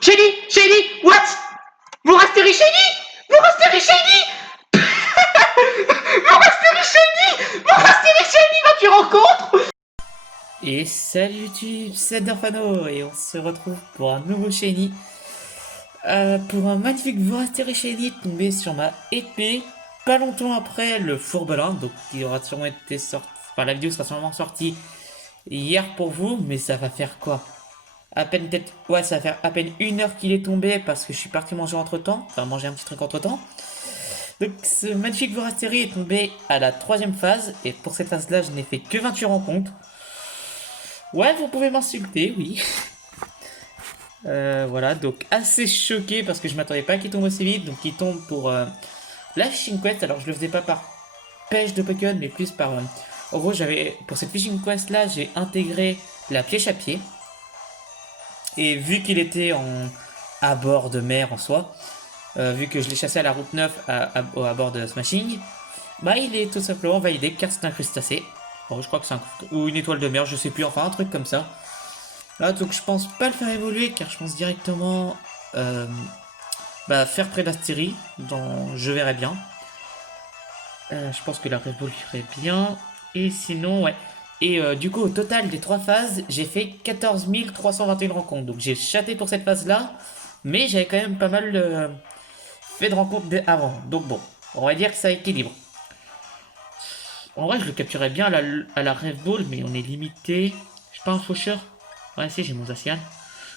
Shady, what? Vous resterez Shady? Vous resterez Shady? Vous resterez Shady? Vous resterez Shady quand tu rencontres? Et salut YouTube, c'est Dorfano et on se retrouve pour un nouveau Shiny. Pour un magnifique Vorasteri Shiny tombé sur ma épée pas longtemps après le Fourbelin, donc il aura sûrement été sorti, enfin la vidéo sera sûrement sortie hier pour vous, mais ça va faire quoi? À peine peut-être, ouais, ça va faire à peine 1 heure qu'il est tombé parce que je suis parti manger entre temps, enfin manger un petit truc entre temps. Donc ce magnifique Vorasteri est tombé à la 3e phase et pour cette phase là je n'ai fait que 28 rencontres. Ouais, vous pouvez m'insulter, oui. Voilà, donc assez choqué parce que je m'attendais pas qu'il tombe aussi vite. Donc il tombe pour la Fishing Quest. Alors je le faisais pas par pêche de Pokémon, mais plus par... en gros, j'avais pour cette Fishing Quest là, j'ai intégré la pêche à pied. Et vu qu'il était à bord de mer en soi, vu que je l'ai chassé à la route 9 à bord de Smashing, bah il est tout simplement validé car c'est un crustacé. Bon, je crois que c'est ou une étoile de mer, je sais plus, enfin un truc comme ça. Là, donc je pense pas le faire évoluer car je pense directement faire Prédastérie, dont je verrai bien. Je pense que la Red Bull irait bien. Et sinon, ouais. Et du coup, au total des 3 phases, j'ai fait 14 321 rencontres. Donc j'ai chaté pour cette phase-là, mais j'avais quand même pas mal fait de rencontres avant. Donc bon, on va dire que ça équilibre. En vrai, je le capturais bien à la Red Bull, mais on est limité. Je suis pas un faucheur. Ouais, si, j'ai mon Zacian.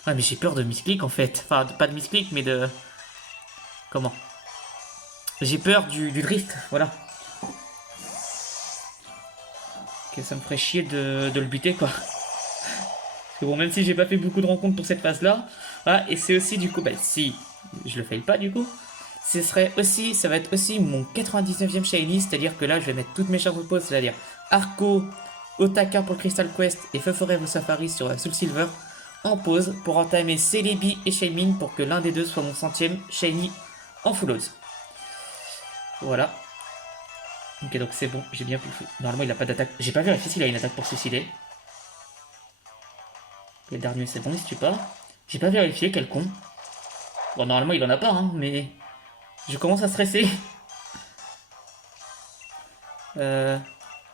Ah, mais j'ai peur de misclick en fait. Enfin, pas de misclick, mais de. Comment? J'ai peur du drift, voilà. Que ça me ferait chier de le buter, quoi. Parce que bon, même si j'ai pas fait beaucoup de rencontres pour cette phase-là, ah, et c'est aussi du coup, bah si je le fail pas du coup, ça va être aussi mon 99e shiny, c'est-à-dire que là je vais mettre toutes mes chances au pause, c'est-à-dire Arco, Otaka pour le Crystal Quest et Feu Forever Safari sur Soul Silver en pause pour entamer Celebi et Shaymin pour que l'un des deux soit mon 100e shiny en full ose. Voilà. Ok, donc c'est bon, j'ai bien pu. Normalement il a pas d'attaque. J'ai pas vérifié s'il a une attaque pour suicider. Le dernier c'est bon, il se tue pas. J'ai pas vérifié, quel con. Bon, normalement il en a pas, hein, mais je commence à stresser. Je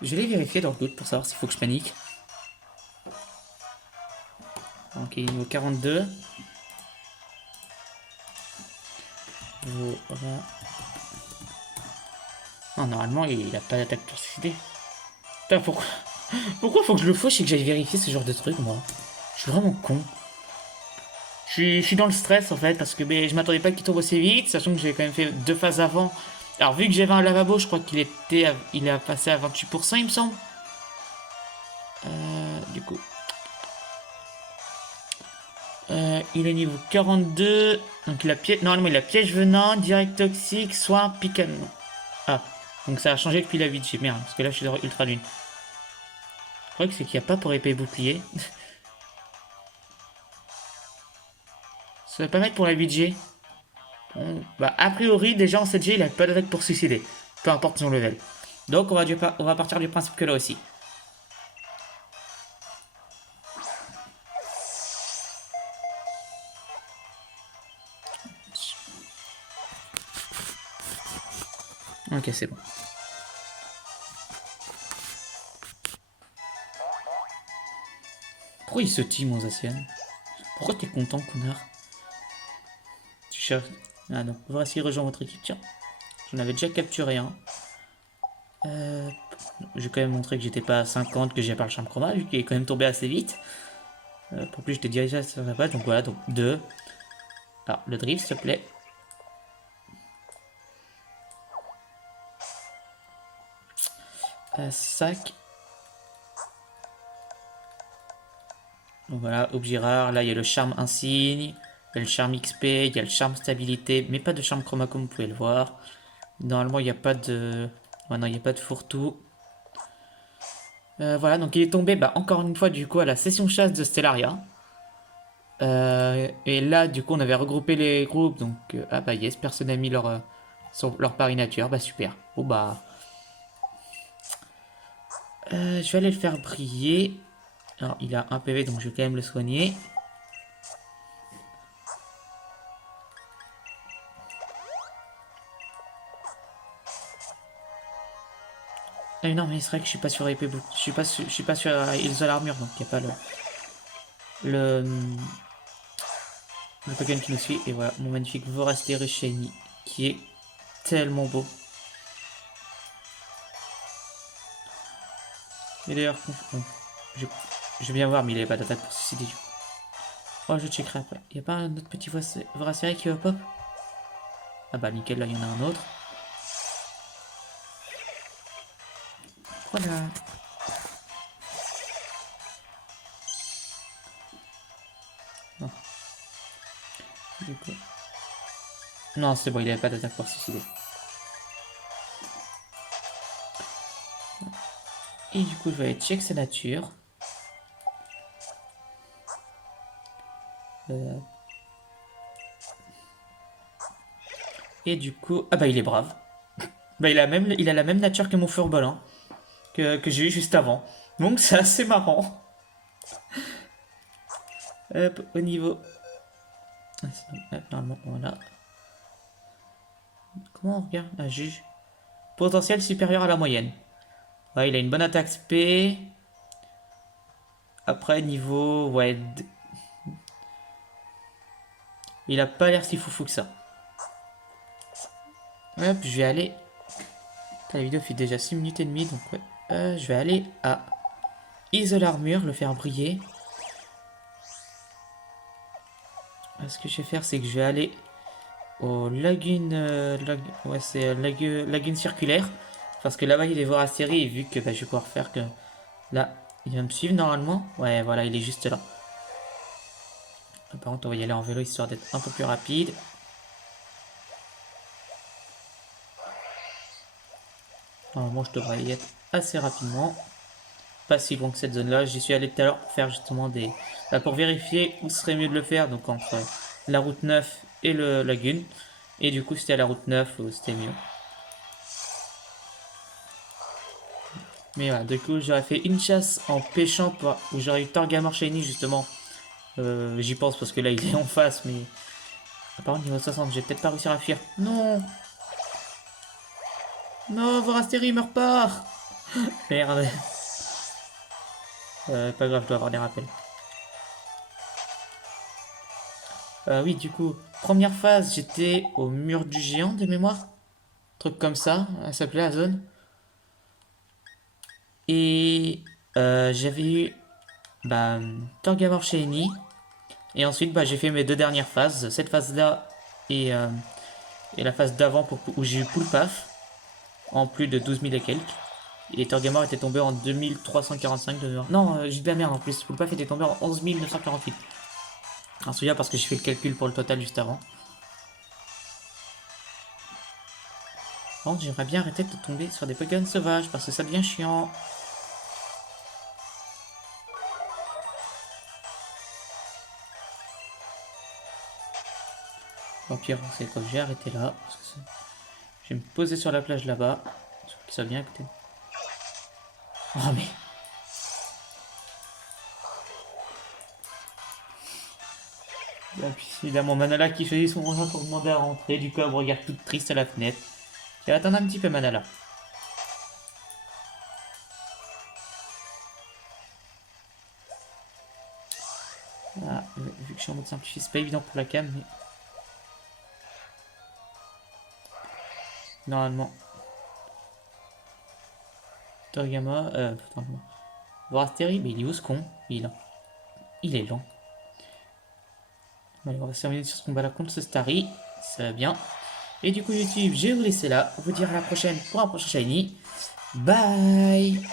vais vérifier dans le doute pour savoir s'il faut que je panique. Ok, niveau 42. Voilà. Non, normalement il a pas d'attaque pour suicider. Putain, pourquoi faut que je le fauche et que j'aille vérifier ce genre de truc, moi? Je suis vraiment con. Je suis dans le stress en fait parce que je m'attendais pas qu'il tombe aussi vite, sachant que j'avais quand même fait 2 phases avant. Alors vu que j'avais un lavabo, je crois il a passé à 28% il me semble. Du coup. Il est niveau 42. Donc normalement il a piège venin, direct toxique, soin, pican. Ah, donc ça a changé depuis la 8G. Merde, parce que là je suis ultra lune. Je crois que c'est qu'il n'y a pas pour épée bouclier. Ça va pas mettre pour la 8G. Bon, bah a priori déjà en 7G il a pas d'attaque pour suicider. Peu importe son level. Donc on va partir du principe que là aussi. Ok, c'est bon. Pourquoi il se tue, mon Zacian? Pourquoi t'es content, connard? Tu cherches. Ah non, voici rejoindre votre équipe. Tiens, j'en avais déjà capturé un. J'ai quand même montré que j'étais pas à 50, que j'ai pas le charme chroma, vu qu'il est quand même tombé assez vite. Pour plus, j'étais dirigé sur la page, donc voilà, donc 2. Alors, le drift, s'il te plaît. Sac. Donc voilà, objet rare. Là, il y a le charme insigne, il y a le charme XP, il y a le charme stabilité, mais pas de charme chroma comme vous pouvez le voir. Normalement, il n'y a pas de. Ouais, non, il n'y a pas de fourre-tout. Voilà, donc il est tombé encore une fois du coup à la session chasse de Stellaria. Et là, du coup, on avait regroupé les groupes. Donc, ah bah yes, personne n'a mis leur pari nature. Bah super. Bon bah. Je vais aller le faire briller. Alors, il a un PV, donc je vais quand même le soigner. Ah non, mais c'est vrai que je suis pas sur épée boucle. Je suis pas sur Heals de l'armure, donc il n'y a pas le, le Pokémon qui nous suit. Et voilà, mon magnifique Vorasteri Shiny, qui est tellement beau. Et d'ailleurs, bon, je, je vais bien voir, mais il avait pas d'attaque pour suicider. Oh, je checkerai après. Il n'y a pas un autre petit Vorasteri qui va pop? Ah bah nickel, là il y en a un autre. Voilà. Non. Du coup. Non, c'est bon, il avait pas d'attaque pour suicider. Et du coup, je vais aller check sa nature. Et du coup, ah bah il est brave. Bah il a la même nature que mon Furball, hein, que j'ai eu juste avant. Donc c'est assez marrant. Hop, au niveau... Ah, hop, normalement, voilà. Comment on regarde? Ah, juge. Potentiel supérieur à la moyenne. Ouais, il a une bonne attaque SP. Après, niveau... Ouais... Il a pas l'air si foufou que ça. Hop, je vais aller... La vidéo fait déjà 6 minutes et demie, donc ouais. Je vais aller à... Isole armure, le faire briller. Ce que je vais faire, c'est que je vais aller au lagune... ouais, c'est lagune circulaire. Parce que là-bas, il est voir la série, et vu que bah, je vais pouvoir faire que... Là, il va me suivre normalement. Ouais, voilà, il est juste là. Par contre, on va y aller en vélo, histoire d'être un peu plus rapide. Normalement, je devrais y être assez rapidement. Pas si loin que cette zone-là. J'y suis allé tout à l'heure pour faire justement des... Bah, pour vérifier où serait mieux de le faire. Donc entre la route 9 et le lagune. Et du coup, c'était à la route 9 où c'était mieux. Mais voilà, du coup, j'aurais fait une chasse en pêchant où j'aurais eu Torgamor Shiny justement. J'y pense parce que là, il est en face, mais... Par contre, niveau 60, j'ai peut-être pas réussi à fuir. Non! Non, Vorasteri, meurt pas! Merde. Pas grave, je dois avoir des rappels. Oui, du coup, première phase, j'étais au mur du géant de mémoire. Truc comme ça, elle s'appelait la zone. Et j'avais eu bah, Torgamor Shiny. Et ensuite, bah, j'ai fait mes deux dernières phases. Cette phase-là et la phase d'avant où j'ai eu Poulpaf. En plus de 12 000 et quelques. Et Torgamor était tombé en 2345 de mémoire. Non, j'ai de la merde en plus. Poulpaf était tombé en 11 948. En souviens parce que j'ai fait le calcul pour le total juste avant. Bon, j'aimerais bien arrêter de tomber sur des Pokémon sauvages parce que ça devient chiant. Au pire, c'est quoi, je vais arrêter là. Parce que je vais me poser sur la plage là-bas. Qu'il soit bien écouté. Oh mais... Et puis il a mon Manala qui choisit son endroit pour demander à rentrer. Du coup, elle me regarde toute triste à la fenêtre. Je vais attendre un petit peu, Manala. Ah, vu que je suis en mode simplifié, c'est pas évident pour la cam, mais... Normalement. Torgama, putain, Vorasteri, mais il est où ce con? Il est lent. Allez, on va se terminer sur ce combat-là contre ce Starry. Ça va bien. Et du coup, YouTube, je vais vous laisser là. Vous dire à la prochaine pour un prochain Shiny. Bye!